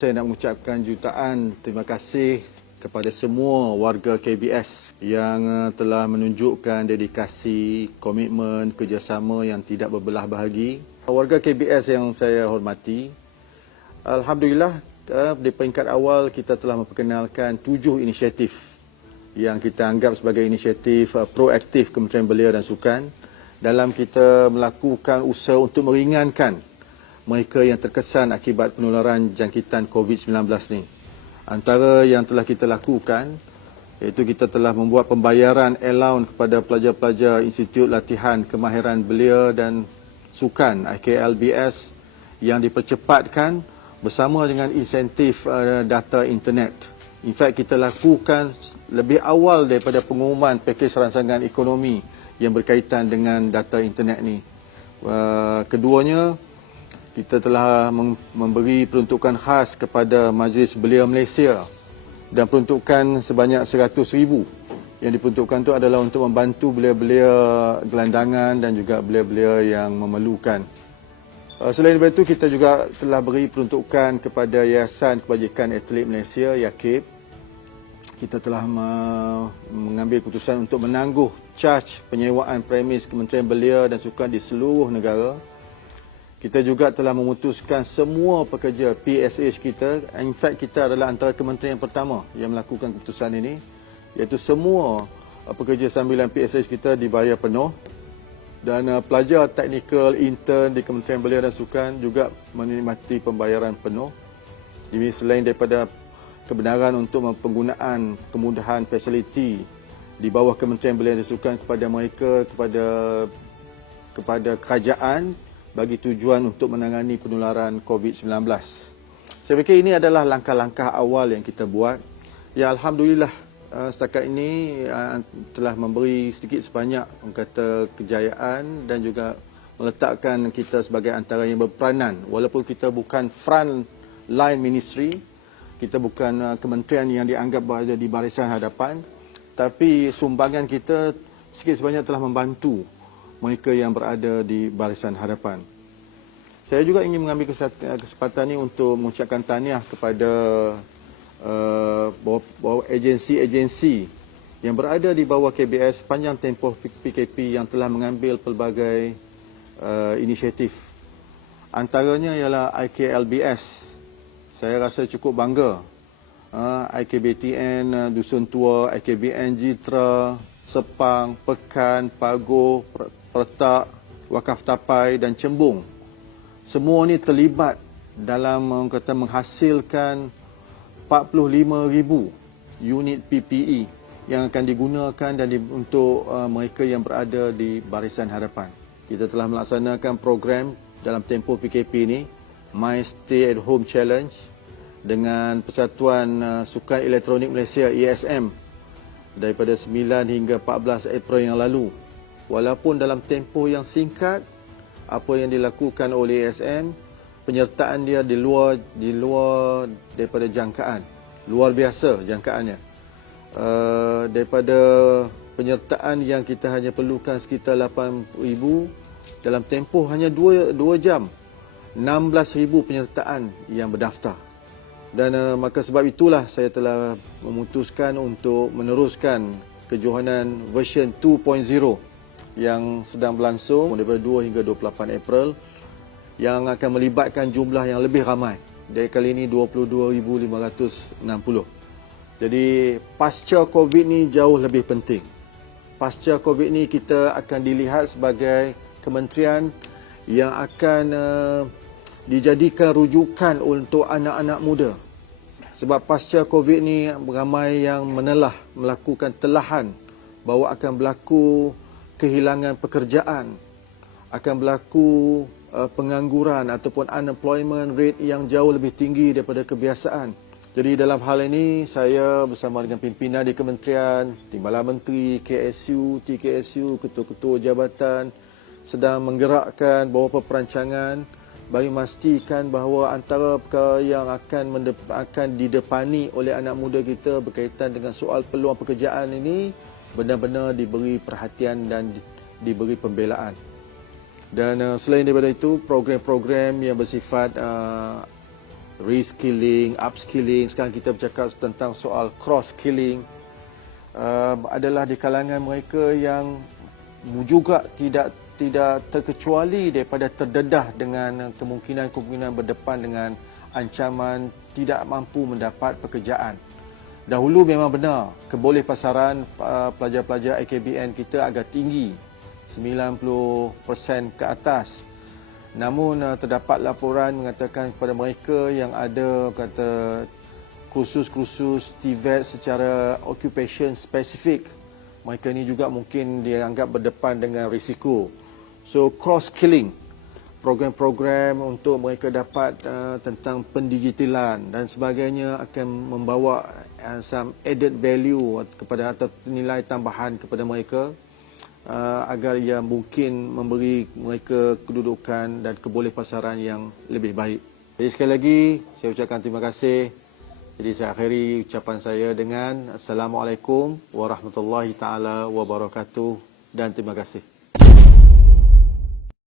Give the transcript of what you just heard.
Saya nak mengucapkan jutaan terima kasih kepada semua warga KBS yang telah menunjukkan dedikasi, komitmen, kerjasama yang tidak berbelah bahagi. Warga KBS yang saya hormati, Alhamdulillah di peringkat awal kita telah memperkenalkan 7 inisiatif yang kita anggap sebagai inisiatif proaktif Kementerian Belia dan Sukan dalam kita melakukan usaha untuk meringankan mereka yang terkesan akibat penularan jangkitan COVID-19 ni. Antara yang telah kita lakukan, iaitu kita telah membuat pembayaran allowance kepada pelajar-pelajar Institut Latihan Kemahiran Belia dan Sukan IKLBS yang dipercepatkan bersama dengan insentif data internet. In fact, kita lakukan lebih awal daripada pengumuman pakej rangsangan ekonomi yang berkaitan dengan data internet ni. Keduanya, kita telah memberi peruntukan khas kepada Majlis Belia Malaysia dan peruntukan sebanyak 100,000 yang diperuntukkan itu adalah untuk membantu belia-belia gelandangan dan juga belia-belia yang memerlukan. Selain daripada itu, kita juga telah beri peruntukan kepada Yayasan Kebajikan Atlet Malaysia, YAKIB. Kita telah mengambil keputusan untuk menangguh caj penyewaan premis Kementerian Belia dan Sukan di seluruh negara. Kita juga telah memutuskan semua pekerja PSH kita, in fact kita adalah antara kementerian pertama yang melakukan keputusan ini, iaitu semua pekerja sambilan PSH kita dibayar penuh dan pelajar teknikal intern di Kementerian Belia dan Sukan juga menikmati pembayaran penuh. Jadi selain daripada kebenaran untuk penggunaan kemudahan fasiliti di bawah Kementerian Belia dan Sukan kepada mereka, kepada kerajaan bagi tujuan untuk menangani penularan COVID-19. Saya fikir ini adalah langkah-langkah awal yang kita buat. Ya, Alhamdulillah setakat ini telah memberi sedikit sebanyak kata kejayaan dan juga meletakkan kita sebagai antara yang berperanan. Walaupun kita bukan front line ministry, kita bukan kementerian yang dianggap berada di barisan hadapan, tapi sumbangan kita sedikit sebanyak telah membantu mereka yang berada di barisan hadapan. Saya juga ingin mengambil kesempatan ini untuk mengucapkan tahniah kepada agensi-agensi yang berada di bawah KBS sepanjang tempoh PKP yang telah mengambil pelbagai inisiatif. Antaranya ialah IKLBS. Saya rasa cukup bangga. IKBTN, Dusun Tua, IKBN Jitra, Sepang, Pekan, Pagoh, Pertak, Wakaf Tapai dan Cembung. Semua ini terlibat dalam menghasilkan 45,000 unit PPE yang akan digunakan dan untuk mereka yang berada di barisan hadapan. Kita telah melaksanakan program dalam tempoh PKP ini, My Stay at Home Challenge dengan Persatuan Sukan Elektronik Malaysia ESM daripada 9 hingga 14 April yang lalu. Walaupun dalam tempoh yang singkat, apa yang dilakukan oleh ESM, penyertaan dia di luar daripada jangkaan. Luar biasa jangkaannya. Daripada penyertaan yang kita hanya perlukan sekitar 8,000, dalam tempoh hanya 2 jam, 16,000 penyertaan yang berdaftar. Dan maka sebab itulah saya telah memutuskan untuk meneruskan kejohanan version 2.0 yang sedang berlangsung daripada 2 hingga 28 April yang akan melibatkan jumlah yang lebih ramai. Dari kali ini 22,560. Jadi pasca COVID ni jauh lebih penting. Pasca COVID ni kita akan dilihat sebagai kementerian yang akan dijadikan rujukan untuk anak-anak muda. Sebab pasca COVID ni ramai yang melakukan telahan bahawa akan berlaku kehilangan pekerjaan, akan berlaku pengangguran ataupun unemployment rate yang jauh lebih tinggi daripada kebiasaan. Jadi dalam hal ini saya bersama dengan pimpinan di kementerian, Timbalan Menteri, KSU, TKSU, ketua-ketua jabatan sedang menggerakkan beberapa perancangan bagi memastikan bahawa antara perkara yang akan didepani oleh anak muda kita berkaitan dengan soal peluang pekerjaan ini benar-benar diberi perhatian dan diberi pembelaan. Dan selain daripada itu, program-program yang bersifat reskilling, upskilling. Sekarang kita bercakap tentang soal cross-skilling. Adalah di kalangan mereka yang juga tidak terkecuali daripada terdedah dengan kemungkinan berdepan dengan ancaman tidak mampu mendapat pekerjaan. Dahulu memang benar kebolehpasaran pelajar-pelajar AKBN kita agak tinggi, 90% ke atas. Namun terdapat laporan mengatakan kepada mereka yang ada kursus-kursus TVET secara occupation spesifik, mereka ni juga mungkin dianggap berdepan dengan risiko. So cross-skilling, program-program untuk mereka dapat tentang pendigitalan dan sebagainya akan membawa some added value kepada atau nilai tambahan kepada mereka agar ia mungkin memberi mereka kedudukan dan kebolehpasaran yang lebih baik. Jadi sekali lagi saya ucapkan terima kasih. Jadi saya akhiri ucapan saya dengan Assalamualaikum warahmatullahi taala wabarakatuh dan terima kasih.